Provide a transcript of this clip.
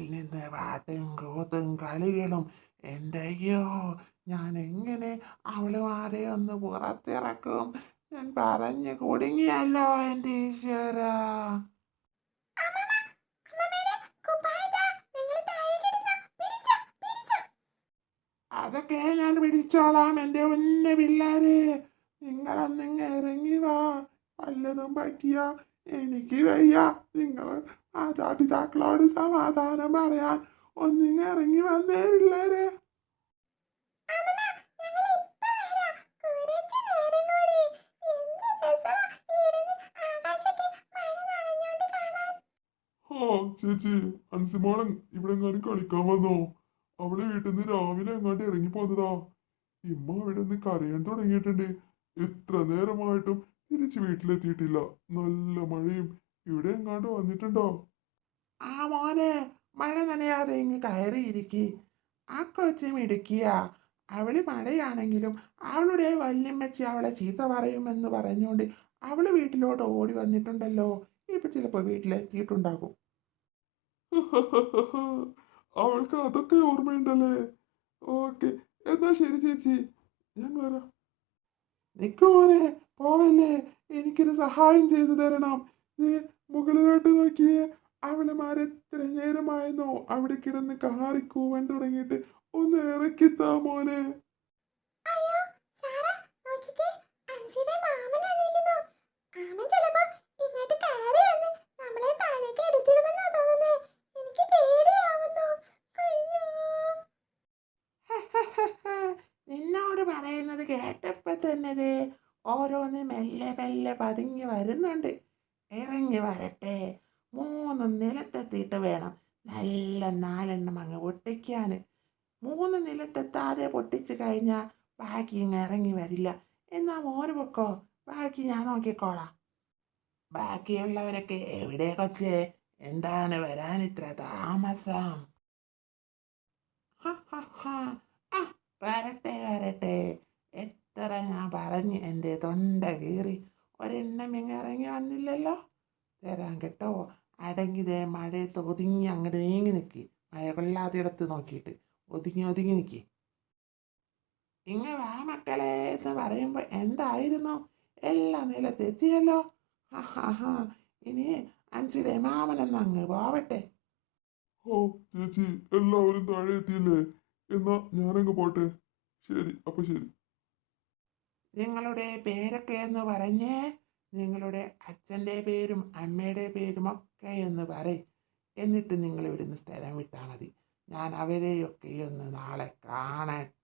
വീട്ടിൽ നിന്ന് പാട്ടും കൂത്തും കളികളും. എൻ്റെ അയ്യോ, ഞാൻ എങ്ങനെ അവളുമാരെ ഒന്ന് പുറത്തിറക്കും? ഞാൻ പറഞ്ഞു കുടുങ്ങിയല്ലോ എൻ്റെ ഈശ്വര. അതൊക്കെ ഞാൻ പിടിച്ചോളാം എൻ്റെ ഉന്ന പിള്ളേര്. നിങ്ങളൊന്നിങ്ങ് ഇറങ്ങി വാ. വല്ലതും പറ്റിയ എനിക്ക് വയ്യ. നിങ്ങൾ മാതാപിതാക്കളോട് സമാധാനം പറയാൻ ഒന്നിങ്ങ് ഇറങ്ങി വന്നേ പിള്ളേരെ. ആ ചേച്ചി, അൻസിമോളൻ ഇവിടെ എങ്ങാനും കളിക്കാൻ വന്നോ? അവള് വീട്ടിൽ നിന്ന് രാവിലെ എങ്ങാണ്ട് ഇറങ്ങി പോന്നതാ. ഇമ്മ ഇവിടെ നിന്ന് കരയാൻ തുടങ്ങിയിട്ടുണ്ട്. എത്ര നേരമായിട്ടും തിരിച്ച് വീട്ടിലെത്തിയിട്ടില്ല. നല്ല മഴയും. ഇവിടെ എങ്ങാണ്ട് വന്നിട്ടുണ്ടോ? ആ മോനെ, മഴ നനയാതെ ഇങ്ങ് കയറിയിരിക്കി. ആ കൊച്ചി മിടുക്കിയ. അവള് മഴയാണെങ്കിലും അവളുടെ വല്യമ്മച്ചി അവളെ ചീത്ത പറയുമെന്ന് പറഞ്ഞുകൊണ്ട് അവള് വീട്ടിലോട്ട് ഓടി വന്നിട്ടുണ്ടല്ലോ. ഇപ്പൊ ചിലപ്പോൾ വീട്ടിലെത്തിയിട്ടുണ്ടാകും. അവൾക്ക് അതൊക്കെ ഓർമ്മയുണ്ടല്ലേ? ഓക്കെ, എന്നാ ശരി ചേച്ചി, ഞാൻ വരാം. നിക്ക് മോനെ, പോവല്ലേ. എനിക്കൊരു സഹായം ചെയ്തു തരണം. നീ മുകളിലോട്ട് നോക്കിയേ. അവളുമാരെത്ര നേരമായെന്നോ അവിടെ കിടന്ന് കാറിക്കൂവാൻ തുടങ്ങിയിട്ട്. ഒന്ന് ഇറക്കിത്താ മോനെ. നിന്നോട് പറയുന്നത് കേട്ടപ്പോ തന്നെ ദേ ഓരോന്ന് മെല്ലെ മെല്ലെ പതുങ്ങി വരുന്നുണ്ട്. ഇറങ്ങി വരട്ടെ. 3 നിലത്തെത്തിയിട്ട് വേണം നല്ല 4 അങ്ങ് പൊട്ടിക്കാൻ. 3 നിലത്തെത്താതെ പൊട്ടിച്ച് കഴിഞ്ഞാൽ ബാക്കി ഇങ്ങ് ഇറങ്ങി വരില്ല. എന്നാ മോന് പൊക്കോ, ബാക്കി ഞാൻ നോക്കിക്കോളാം. ബാക്കിയുള്ളവരൊക്കെ എവിടെ കൊച്ചേ? എന്താണ് വരാൻ ഇത്ര താമസം? ഹ, ഹ, ഹ. ആ, വരട്ടെ വരട്ടെ. എത്ര ഞാൻ പറഞ്ഞ് എൻ്റെ തൊണ്ട കീറി. ഒരെണ്ണം ഇങ്ങ് ഇറങ്ങി വന്നില്ലല്ലോ. തരാൻ കേട്ടോ. അടങ്ങിതേ മഴയത്ത് ഒതുങ്ങി അങ്ങോട്ട് നീങ്ങി നിൽക്കി. മഴ കൊള്ളാതിടത്ത് നോക്കിയിട്ട് ഒതുങ്ങി ഒതുങ്ങി നിൽക്കി. ഇങ്ങ് വാ മക്കളെ എന്ന് പറയുമ്പോൾ എന്തായിരുന്നു? എല്ലാം നിലത്തെത്തിയല്ലോ. ഹാ ഹാ ഹാ. ഇനി അഞ്ചിലെ മാമനൊന്ന് അങ്ങ് പോവട്ടെ. ഓ ചേച്ചി, എല്ലാവരും താഴെ എത്തിയില്ലേ? എന്നാ ഞാനങ്ങ് പോട്ടെ. ശരി, അപ്പൊ ശരി. നിങ്ങളുടെ പേരൊക്കെ എന്ന് പറഞ്ഞേ. നിങ്ങളുടെ അച്ഛൻ്റെ പേരും അമ്മയുടെ പേരും ഒക്കെ എന്ന് പറയും. എന്നിട്ട് നിങ്ങൾ ഇവിടുന്ന് സ്ഥലം വിട്ടാൽ മതി. ഞാൻ അവരെയൊക്കെ ഒന്ന് നാളെ കാണട്ടെ.